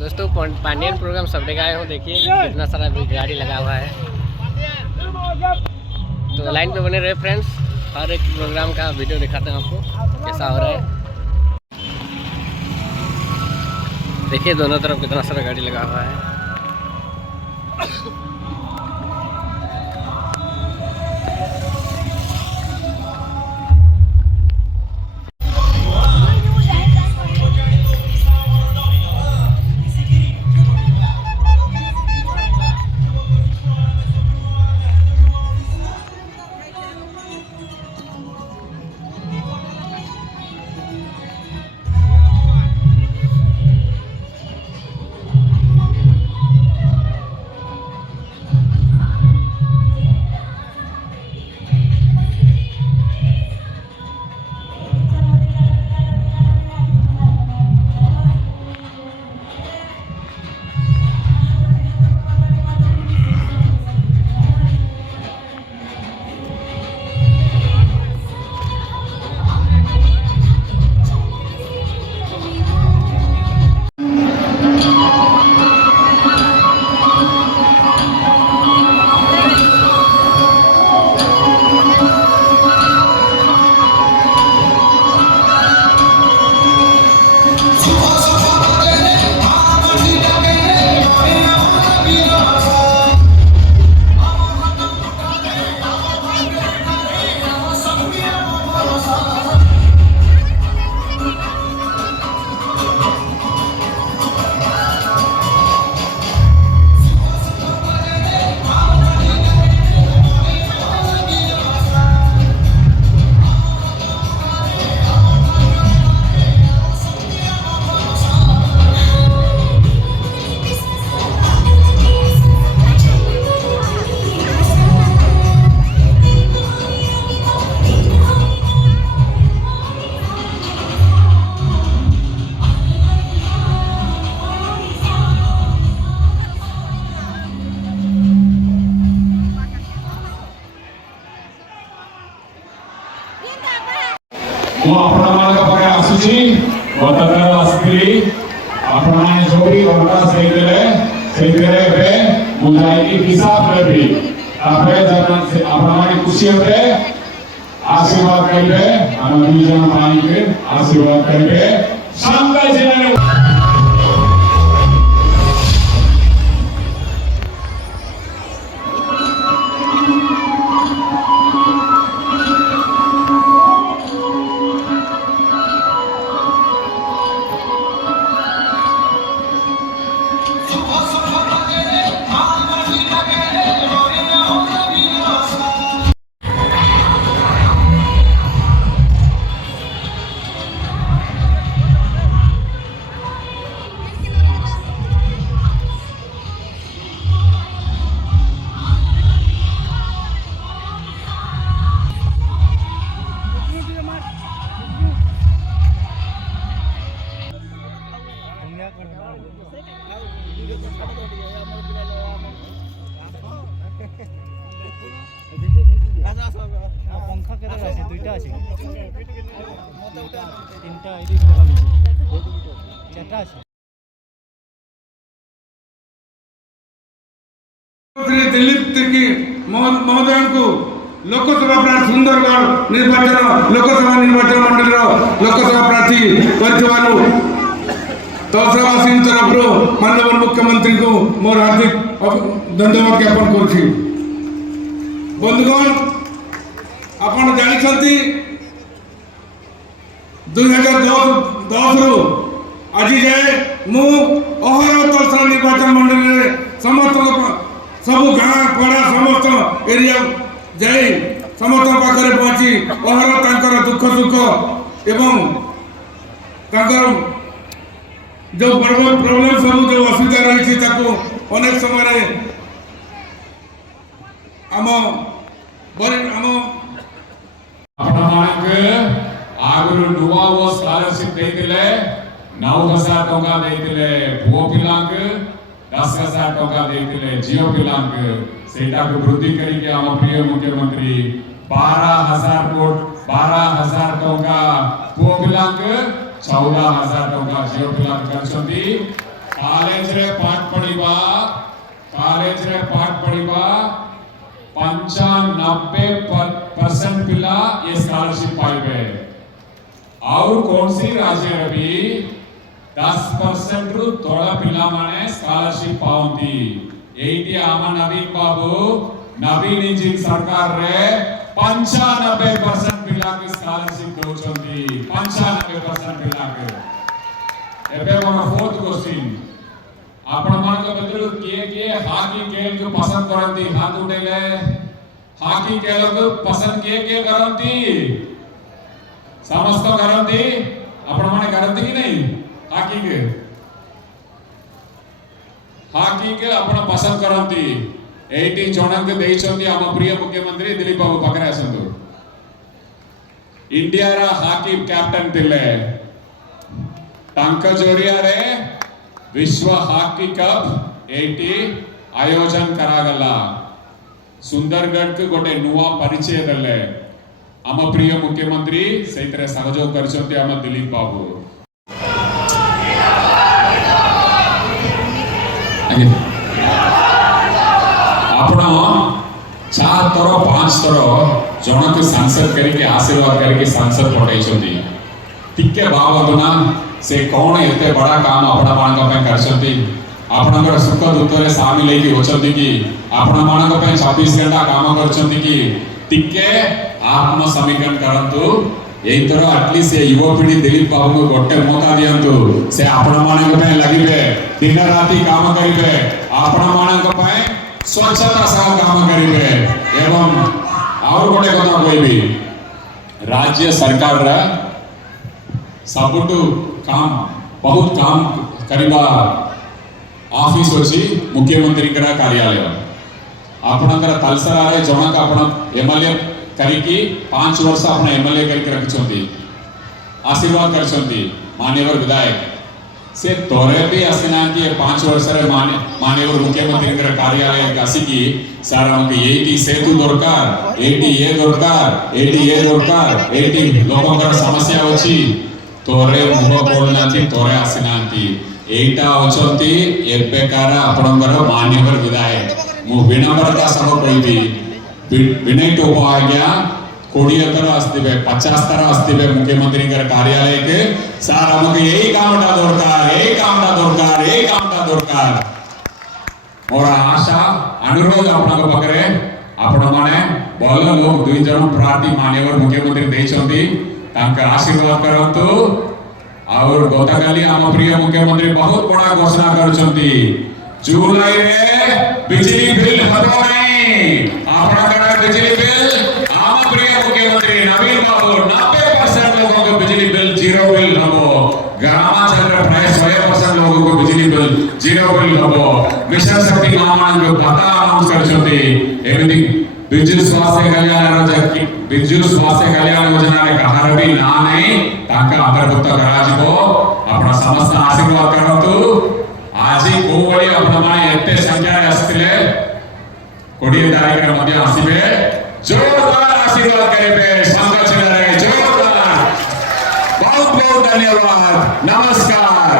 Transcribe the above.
दोस्तों पांडियन प्रोग्राम सब जगह आए हो, देखिए कितना सारा गाड़ी लगा हुआ है। तो लाइन पे बने रहे फ्रेंड्स, हर एक प्रोग्राम का वीडियो दिखाते हैं आपको कैसा हो रहा है। देखिए दोनों तरफ कितना सारा गाड़ी लगा हुआ है। आशीर्वाद करेंगे हम दुईजन भाई के आशीर्वाद करेंगे शानदार जिन्होंने पंखा के दुईटा আছে তিনটা চারটা আছে। दिलीप तिर्की महोदय को लोकसभा प्रार्थी सुंदरगढ़ निर्वाचन लोकसभा निर्वाचन मंडल लोकसभा प्रार्थी करथिबानु तहसीलवासी तरफ माननीय मुख्यमंत्री को मोर हार्दिक धन्यवाद ज्ञापन करछि। बंधुगण आपण जानिछंती 2010 रु आज जाए मु अहर तहसील निर्वाचन मंडल रे समस्त सब गाँ पड़ा समस्त एरिया जाई समस्त पाखरे पहुंची अहर तांकर दुख सुख एवं तांकर जो प्रॉब्लम सब जो असुविधा रही अनेक समय आम आगुरी नुआ स्कॉलरशिप देते 9,000 टंका देते पुओ पिला 10,000 टंका देते झील पिला से वृद्धि करके आम प्रिय मुख्यमंत्री 12,000 टंका पुओ पिला 14,000 टंका झील पिला कर कॉलेज रे पाठ पढ़िबा 95% पिला ये स्कॉलरशिप पाइबे और कौन सी राज्य रे भी 10% रु तोड़ा पिला माने स्कॉलरशिप पाउंती एटी आमा नवीन इंजिन सरकार रे 95% पिला के स्कॉलरशिप दोचंती 95% पिला के एबे मोर फोर्थ क्वेश्चन आपण मान के मित्र के हॉकी खेल को पसंद करंती हाथ उठेले हॉकी खेल को पसंद के करंती समस्त करंती आपण माने करंती कि नहीं हॉकी के आपण पसंद करंती 80 जनक देइछंती हम प्रिय मुख्यमंत्री दिलीप बाबू पकरे आसंतु इंडिया रा हॉकी कैप्टन थिले तांक जोड़िया रे विश्व हॉकी कप 80 आयोजन करागला सुंदरगढ़ के गोटे नुआ परिचय दले हम प्रिय मुख्यमंत्री सहित सहयोग करछंती हम दिलीप बाबू आपण 4 थर 5 थर जनक सांसद करके आशीर्वाद करके सांसद पठाइछंती टिके बाबदना से कौन एते बड़ा काम अपना मानक पे करछंती आपनकर सुख दुख रे शामिल लेकी होचंती कि अपना मानक पे 26 घंटा काम करछंती कि टिके आत्म समीकरण करंतु एई तरह एटलीस्ट ये युवा पीढ़ी दिलीप बाबू को गोटे मौका दियंतु से अपना मानक पे लागिबे दिन राति काम करिबे अपना मानक पे स्वच्छता सह काम करिबे एवं और गोटे कथा कहबी राज्य सरकार रा सबुटु काम बहुत काम करिबा ऑफिस अछि मुख्यमंत्री करा कार्यालय आपनकर तलसरा रे जनक आपन एमएलए करिकी 5 वर्ष आपन एमएलए करके रखछंती आशीर्वाद करछंती माननीय विधायक से तोरे भी आसिना कि 5 वर्ष रे माननीय मुख्यमंत्री करा कार्यालय कासी की सारा हमके एटी सेतु दरकार एटी ये दरकार एटी लोकंकर समस्या अछि तोरे मुह बोलनाथी तोरे आसिनांती एटा अछंती एबेकार आपनकर माननीय विधायक मु विनम्रता सह कहबी विनय टोपा आज्ञा 20 तर आस्तिबे 50 तर आस्तिबे मुख्यमंत्री कर कार्यालय के सार हमके यही कामटा दरकार मोर आशा अनुरोध आपनक पकरे आपण माने भल लोग 2 जन प्रार्थी माननीय मुख्यमंत्री देइछंती तांकर आशीर्वाद करंतु और गतकाली हम प्रिय मुख्यमंत्री बहुत बड़ा घोषणा करछंती जुलाई रे बिजली बिल हबो नहीं आपनकर बिजली बिल हम प्रिय मुख्यमंत्री नवीन बाबू 90% लोगों को बिजली बिल जीरो बिल हबो ग्रामांचल रे प्राय 100% लोगों को बिजली बिल जीरो बिल हबो मिशन शक्ति महामान को पता अनाउंस करछंती एवरी बिजु स्वास्थ्य कल्याण योजना रे कहार भी ना नहीं ताका अंतर्भुक्त कराजिबो आपण समस्त आशीर्वाद करंतु आजि कोवळी आपण माने एते संख्या रे आस्तिले 20 तारीख रे मध्ये आसीबे जोरदार आशीर्वाद करिबे संघर्ष रे जोरदार बहुत बहुत धन्यवाद नमस्कार।